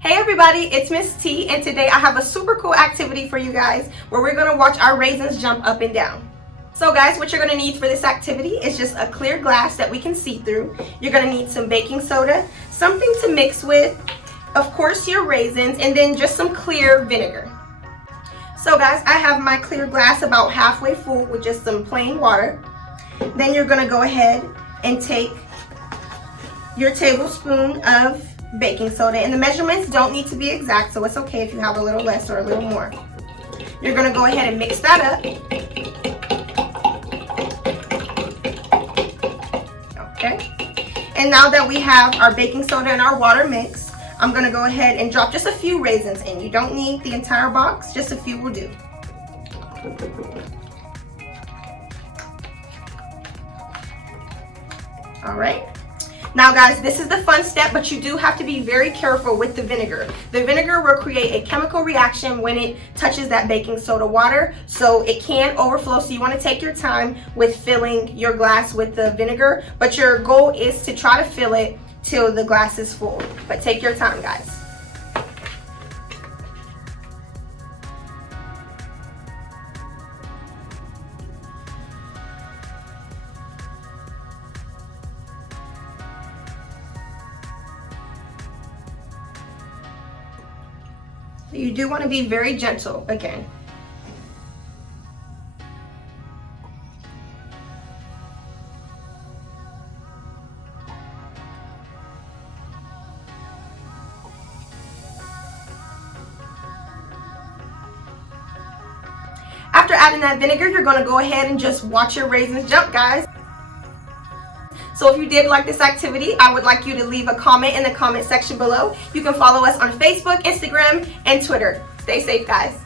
Hey everybody, it's Miss T, and today I have a super cool activity for you guys where we're going to watch our raisins jump up and down. So guys, what you're going to need for this activity is just a clear glass that we can see through. You're going to need some baking soda, something to mix with, of course your raisins, and then just some clear vinegar. So guys, I have my clear glass about halfway full with just some plain water. Then you're going to go ahead and take your tablespoon of baking soda, and the measurements don't need to be exact, so it's okay if you have a little less or a little more. You're going to go ahead and mix that up. Okay. And now that we have our baking soda and our water mixed, I'm going to go ahead and drop just a few raisins in. You don't need the entire box, just a few will do. All right. Now guys, this is the fun step, but you do have to be very careful with the vinegar. The vinegar will create a chemical reaction when it touches that baking soda water, so it can overflow. So you want to take your time with filling your glass with the vinegar, but your goal is to try to fill it till the glass is full. But take your time, guys. You do want to be very gentle again. After adding that vinegar, you're going to go ahead and just watch your raisins jump, guys. So if you did like this activity, I would like you to leave a comment in the comment section below. You can follow us on Facebook, Instagram, and Twitter. Stay safe, guys.